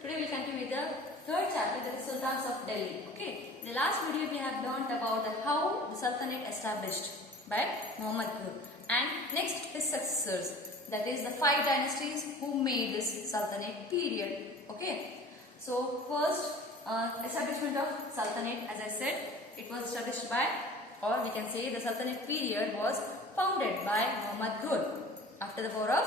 Today we will continue with the third chapter, that is Sultans of Delhi. Okay. In the last video we have learnt about how the Sultanate established by Muhammad Ghul, and next his successors, that is the 5 dynasties who made this Sultanate period. Okay. So first establishment of Sultanate, as I said, it was established by, or we can say the Sultanate period was founded by Muhammad Ghul after the war of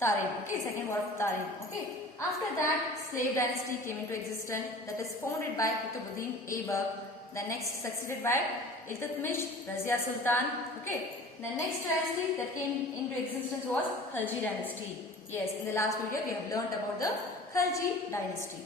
Tarim. Okay, second war of Tarim. Okay. After that, slave dynasty came into existence, that is founded by Qutbuddin Aibak. The next succeeded by Iltutmish, Razia Sultan. Okay. The next dynasty that came into existence was Khalji dynasty. Yes, in the last video we have learnt about the Khalji dynasty.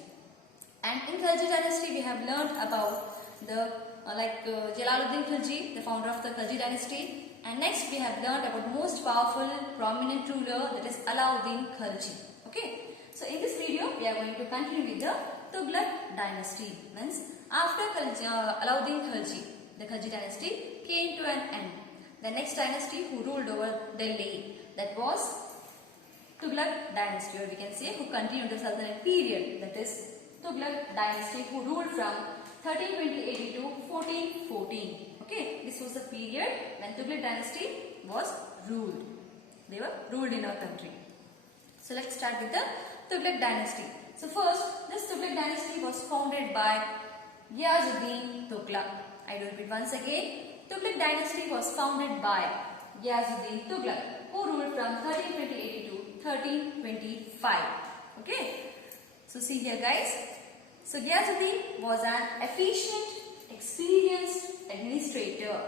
And in Khalji dynasty we have learnt about the Jalaluddin Khilji, the founder of the Khalji dynasty. And next we have learnt about most powerful prominent ruler, that is Alauddin Khilji. Okay. So in this video we are going to continue with the Tughlaq dynasty. Means after Alauddin Khilji, the Khalji dynasty came to an end. The next dynasty who ruled over Delhi, that was Tughlaq dynasty, or we can say who continued the Sultanate period, that is Tughlaq dynasty, who ruled from 1320 to 1414. Okay, this was the period when Tughlaq dynasty was ruled. They were ruled in our country. So let's start with the Tughlaq dynasty. So first, this Tughlaq dynasty was founded by Ghiyazuddin Tughlaq. I will repeat once again. Tughlaq dynasty was founded by Ghiyazuddin Tughlaq, who ruled from 1320 to 1325. Okay. So see here, guys. So Ghiyazuddin was an efficient, experienced administrator.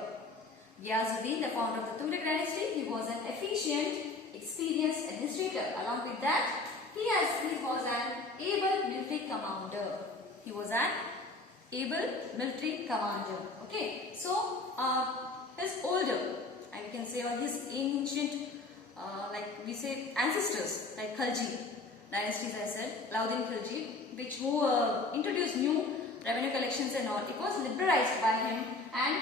Ghiyazuddin, the founder of the Tughlaq dynasty, he was an efficient, experienced administrator. Along with that, he was an able military commander. He was an able military commander. Okay. So his older, and we can say, or his ancient, like we say, ancestors, like Khalji dynasties, I said, Alauddin Khilji, which who introduced new revenue collections and all. It was liberalized by him, and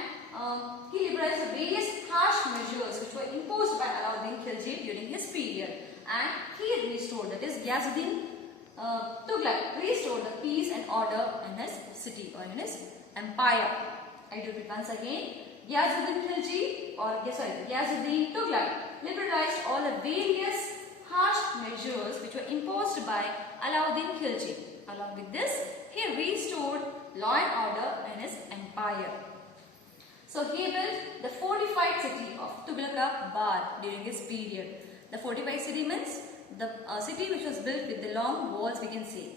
he liberalized the various harsh measures which were imposed by Alauddin Khilji during his period, and he restored, that is Ghiyazuddin Tughlaq restored the peace and order in his city or in his empire. I do it once again. Ghiyazuddin Khilji, Ghiyazuddin Tughlaq liberalized all the various harsh measures which were imposed by Alauddin Khilji. Along with this, he restored law and order in his empire. So he built the fortified city of Tughlaqabad during his period. The fortified city means the city which was built with the long walls, we can say.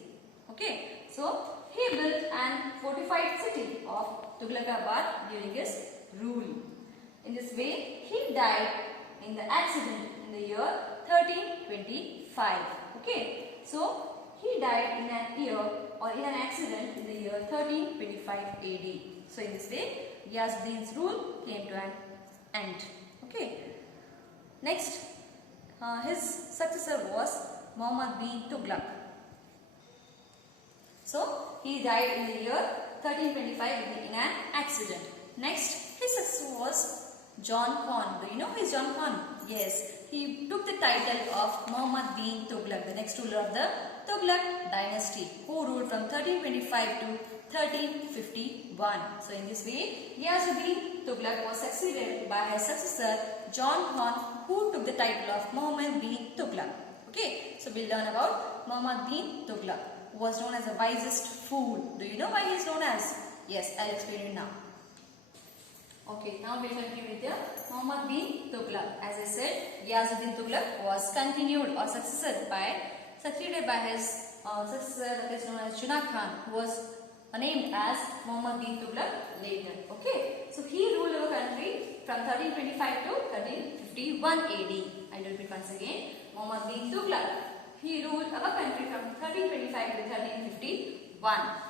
Okay. So he built an fortified city of Tughlaqabad during his rule. In this way, he died in the accident in the year 1325. Okay. So he died in an year or in an accident in the year 1325 AD. So in this way, Ghiyazuddin's rule came to an end. Okay. Next, his successor was Muhammad bin Tughlaq. So he died in the year 1325 in an accident. Next, his successor was John Khan. Do you know who is John Khan? Yes, he took the title of Muhammad bin Tughlaq, the next ruler of the Tughlaq dynasty, who ruled from 1325 to 1351. So in this way, Ghiyazuddin Tughlaq was succeeded by his successor John Khan, who took the title of Muhammad bin Tughlaq. Okay, so we'll learn about Muhammad bin Tughlaq, who was known as the wisest fool. Do you know why he is known as? Yes, I'll explain you now. Okay, now we'll continue with the Muhammad bin Tughlaq. As I said, Ghiyazuddin Tughlaq was succeeded by his successor, that is known as Junaid Khan, who was named as Muhammad bin Tughlaq later. Okay, so he ruled our country from 1325 to 1351 AD. I will repeat once again. Muhammad bin Tughlaq, he ruled our country from 1325 to 1351.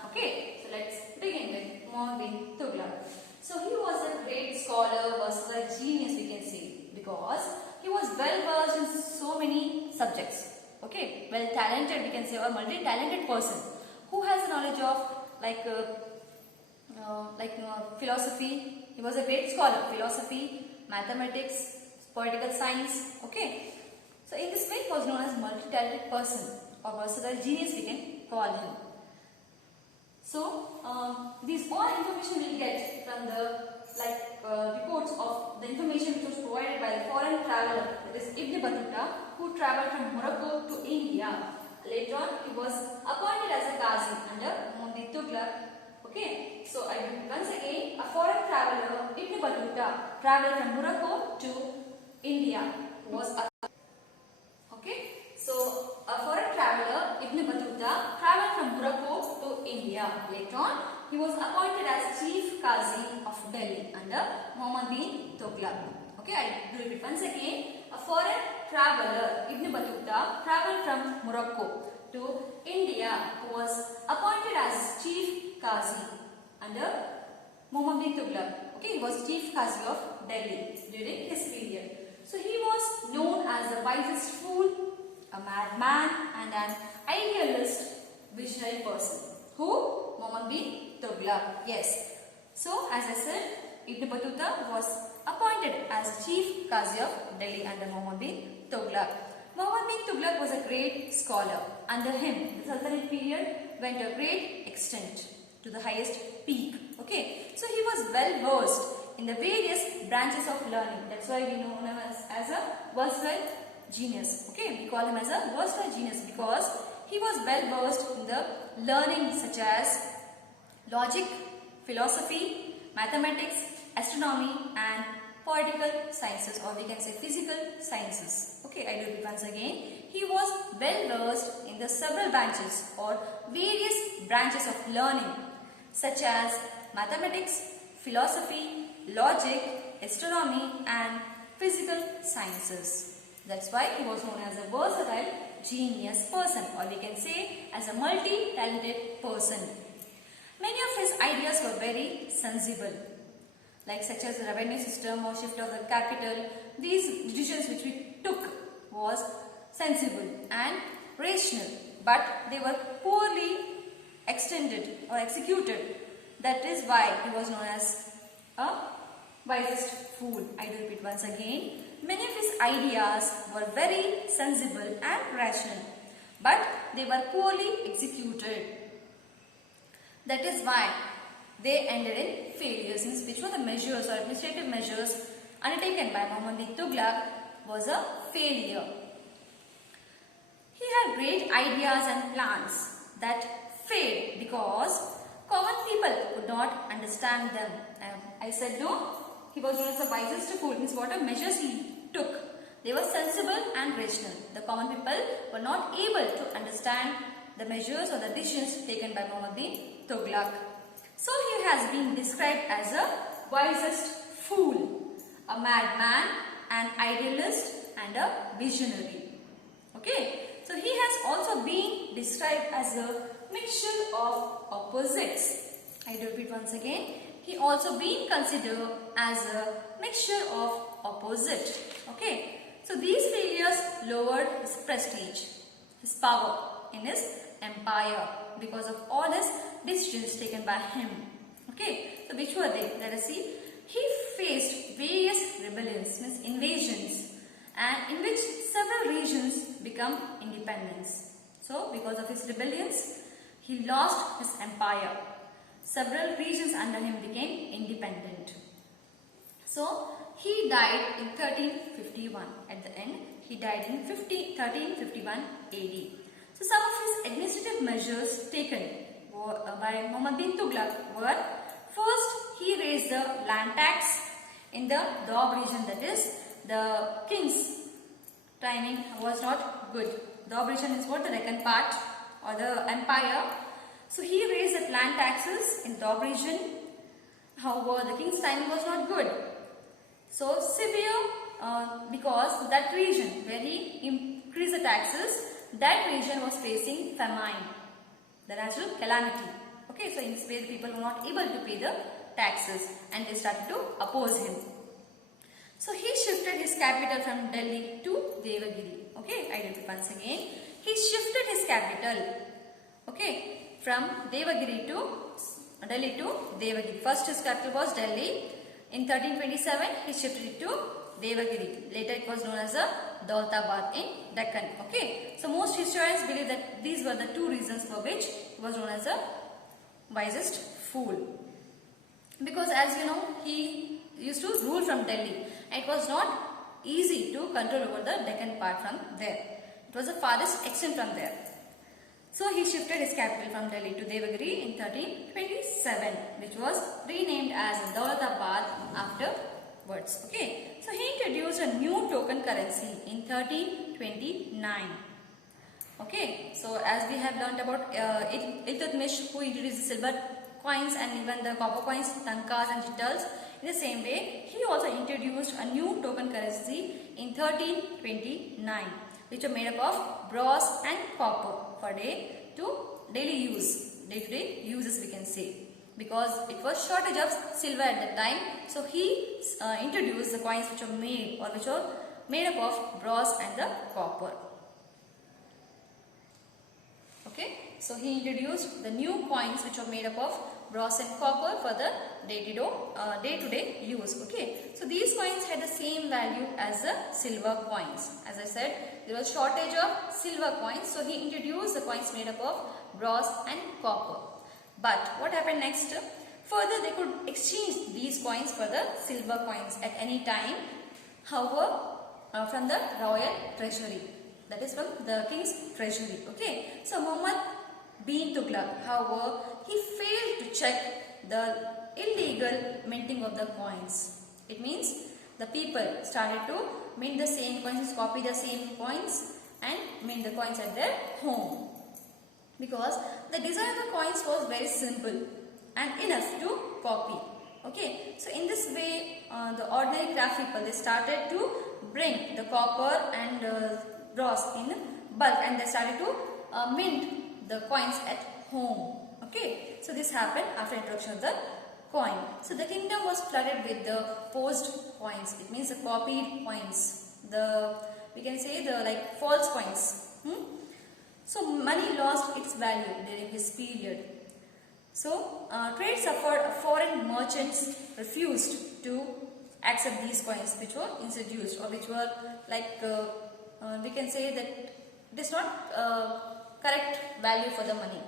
Okay, so let's begin with Muhammad bin Tughlaq. So he was a great scholar, versatile genius, we can say, because he was well versed in so many subjects. Okay, well talented, we can say, or multi-talented person who has knowledge of philosophy. He was a great scholar, philosophy, mathematics, political science. Okay, so in this way he was known as multi-talented person. or versatile genius we can call him. So these all information we get from the reports of the information which was provided by the foreign traveler, that is Ibn Battuta, who travelled from Morocco to India. Later on, he was appointed as a Qazi under Muhammad Tughlaq. Okay, so I will once again, a foreign traveler, Ibn Battuta, travelled from Morocco to India. So a foreign traveler, Ibn Battuta, travelled from Morocco to India. Later on, he was appointed as Chief Qazi of Delhi under Muhammad bin Tughlaq. Okay, I will repeat once again. A foreign traveler, Ibn Battuta, travelled from Morocco to India, who was appointed as Chief Qazi under Muhammad bin Tughlaq. Okay, he was Chief Qazi of Delhi during his period. So he was known as the wisest fool, a madman, and an idealist, visionary person. Who? Muhammad bin Tughlaq. Yes. So as I said, Ibn Battuta was appointed as Chief Qazi of Delhi under Muhammad bin Tughlaq. Muhammad bin Tughlaq was a great scholar. Under him, the Sultanate period went to a great extent, to the highest peak. Okay, so he was well versed in the various branches of learning. That's why we know him as a versatile genius. Okay, we call him as a versatile genius because he was well versed in the learning such as logic, philosophy, mathematics, astronomy, and political sciences, or we can say physical sciences. Okay, I do it once again. He was well versed in the several branches or various branches of learning such as mathematics, philosophy, logic, astronomy, and physical sciences. That's why he was known as a versatile genius person, or we can say as a multi-talented person. Many of his ideas were very sensible, like such as the revenue system or shift of the capital. These decisions which we took was sensible and rational, but they were poorly extended or executed. That is why he was known as a wisest fool. I will repeat once again. Many of his ideas were very sensible and rational, but they were poorly executed. That is why they ended in failures, which were the measures or administrative measures undertaken by Muhammad bin Tughlaq was a failure. He had great ideas and plans that failed because common people could not understand them. I said no, he was known as the wisest fool. Means whatever measures he took, they were sensible and rational. The common people were not able to understand the measures or the decisions taken by Muhammad bin Tughlaq. So he has been described as a wisest fool, a madman, an idealist, and a visionary. Okay, so he has also been described as a mixture of opposites. I do repeat once again. He also been considered as a mixture of opposite. Okay, so these failures lowered his prestige, his power in his empire because of all his decisions taken by him. Okay, so which were they? Let us see. He faced various rebellions, means invasions, and in which several regions become independence. So because of his rebellions, he lost his empire. Several regions under him became independent. So he died in 1351. At the end, he died in 1351 AD. So some of his administrative measures taken by Muhammad bin Tughlaq were: first, he raised the land tax in the Doab region, that is, the king's timing was not good. Doab region is what? The Deccan part or the empire. So he raised the land taxes in Doab region. However, the king's timing was not good. So severe because that region where he increased the taxes, that region was facing famine, the natural calamity. Okay, so in this way people were not able to pay the taxes and they started to oppose him. So he shifted his capital from Delhi to Devagiri. Okay, I repeat once again. He shifted his capital, okay, from Devagiri to Delhi to Devagiri. First his capital was Delhi. In 1327 he shifted it to Devagiri. Later it was known as the Daulatabad in Deccan. Okay. So most historians believe that these were the two reasons for which he was known as the wisest fool. Because as you know, he used to rule from Delhi and it was not easy to control over the Deccan part from there. It was the farthest extent from there. So he shifted his capital from Delhi to Devagiri in 1327, which was renamed as Daulatabad afterwards. Okay. So he introduced a new token currency in 1329. Okay. So as we have learnt about Iltutmish, who introduced the silver coins and even the copper coins, tankas and jittals. In the same way, he also introduced a new token currency in 1329, which were made up of brass and copper for daily use, day-to-day uses we can say. Because it was shortage of silver at that time, so he introduced the coins which were made up of brass and the copper. Okay, so he introduced the new coins which were made up of brass and copper for the day-to-day use. Okay, so these coins had the same value as the silver coins. As I said, there was shortage of silver coins, so he introduced the coins made up of brass and copper. But what happened next? Further, they could exchange these coins for the silver coins at any time, however, from the royal treasury. That is from the king's treasury. Okay, so Muhammad bin Tughlaq, however, he failed to check the illegal minting of the coins. It means the people started to mint the same coins, copy the same coins and mint the coins at their home. Because the design of the coins was very simple and enough to copy. Okay, so in this way, the ordinary craft people, they started to bring the copper and brass in bulk and they started to mint the coins at home. Okay, so this happened after introduction of the coin. So the kingdom was flooded with the forged coins. It means the copied coins. We can say the like false coins. So money lost its value during his period. So trade suffered. Foreign merchants refused to accept these coins which were introduced or which were like we can say that it is not correct value for the money.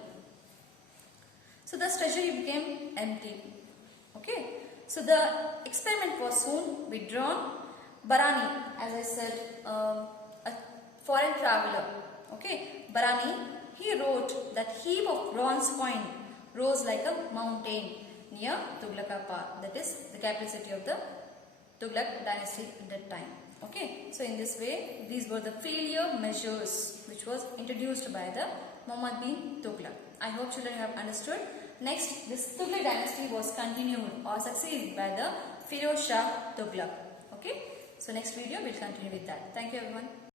So the treasury became empty. Okay. So the experiment was soon withdrawn. Barani, as I said, a foreign traveler. Okay. Barani, he wrote that heap of bronze coin rose like a mountain near Tughlaqabad. That is the capital city of the Tughlaq dynasty at that time. Okay. So in this way, these were the failure measures which was introduced by the Muhammad bin Tughlaq. I hope children have understood. Next, this Tughlaq dynasty was continued or succeeded by the Firoz Shah Tughlaq. Okay. So next video we will continue with that. Thank you everyone.